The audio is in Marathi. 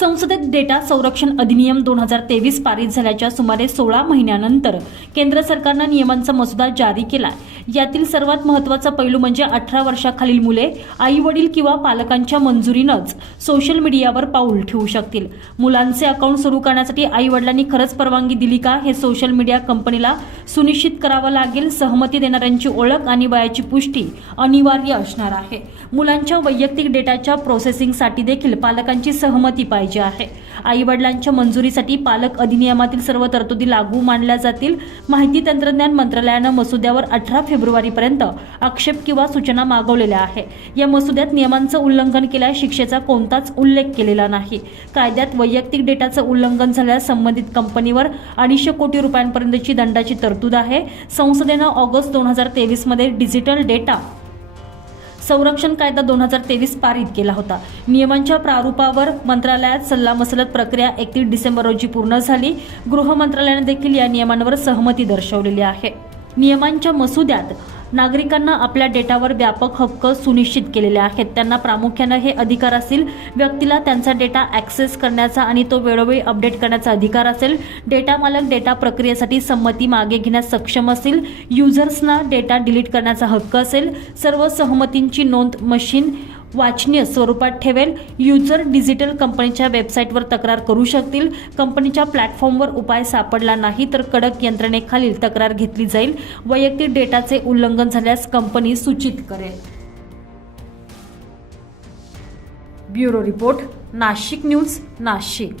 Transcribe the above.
संसदेत डेटा संरक्षण अधिनियम दोन हजार तेवीस पारित झाल्याच्या सुमारे सोळा महिन्यानंतर केंद्र सरकारनं नियमांचा मसुदा जारी केला यातील सर्वात महत्त्वाचा पैलू म्हणजे अठरा वर्षाखालील मुले आई वडील किंवा पालकांच्या मंजुरीनंच सोशल मीडियावर पाऊल ठेवू शकतील. मुलांचे अकाउंट सुरू करण्यासाठी आई वडिलांनी खरंच परवानगी दिली का हे सोशल मीडिया कंपनीला सुनिश्चित करावं लागेल सहमती देणाऱ्यांची ओळख आणि वयाची पुष्टी अनिवार्य असणार आहे. मुलांच्या वैयक्तिक डेटाच्या प्रोसेसिंगसाठी देखील पालकांची सहमती पाहिजे. आहे. आईवडिलांच्या मंजुरीसाठी पालक अधिनियमातील सर्व तरतुदी लागू मानल्या जातील. माहिती तंत्रज्ञान मंत्रालयानं मसुद्यावर अठरा फेब्रुवारीपर्यंत आक्षेप किंवा सूचना मागवलेल्या आहे. या मसुद्यात नियमांचं उल्लंघन केल्यास शिक्षेचा कोणताच उल्लेख केलेला नाही. कायद्यात वैयक्तिक डेटाचं उल्लंघन झाल्यास संबंधित कंपनीवर अडीचशे कोटी रुपयांपर्यंतची दंडाची तरतूद आहे. संसदेनं ऑगस्ट दोन हजार तेवीसमध्ये डिजिटल डेटा संरक्षण कायदा दोन हजार तेवीस पारित केला होता. नियमांच्या प्रारूपावर मंत्रालयात सल्लामसलत प्रक्रिया एकतीस डिसेंबर रोजी पूर्ण झाली. गृह मंत्रालयाने देखील या नियमांवर सहमती दर्शवलेली आहे. नियमांच्या मसुद्यात नागरिकांना आपल्या डेटावर व्यापक हक्क सुनिश्चित केलेले आहेत. त्यांना प्रामुख्यानं हे अधिकार असतील व्यक्तीला त्यांचा डेटा ॲक्सेस करण्याचा आणि तो वेळोवेळी अपडेट करण्याचा अधिकार असेल डेटा मालक डेटा प्रक्रियेसाठी संमती मागे घेण्यास सक्षम असतील युजर्सना डेटा डिलीट करण्याचा हक्क असेल सर्व सहमतींची नोंद मशीन वाचनीय स्वरूपात ठेवेल. युजर डिजिटल कंपनीच्या वेबसाईटवर तक्रार करू शकतील. कंपनीच्या प्लॅटफॉर्मवर उपाय सापडला नाही तर कडक यंत्रणेखालील तक्रार घेतली जाईल. वैयक्तिक डेटाचे उल्लंघन झाल्यास कंपनी सूचित करेल. Bureau report Nashik news Nashik.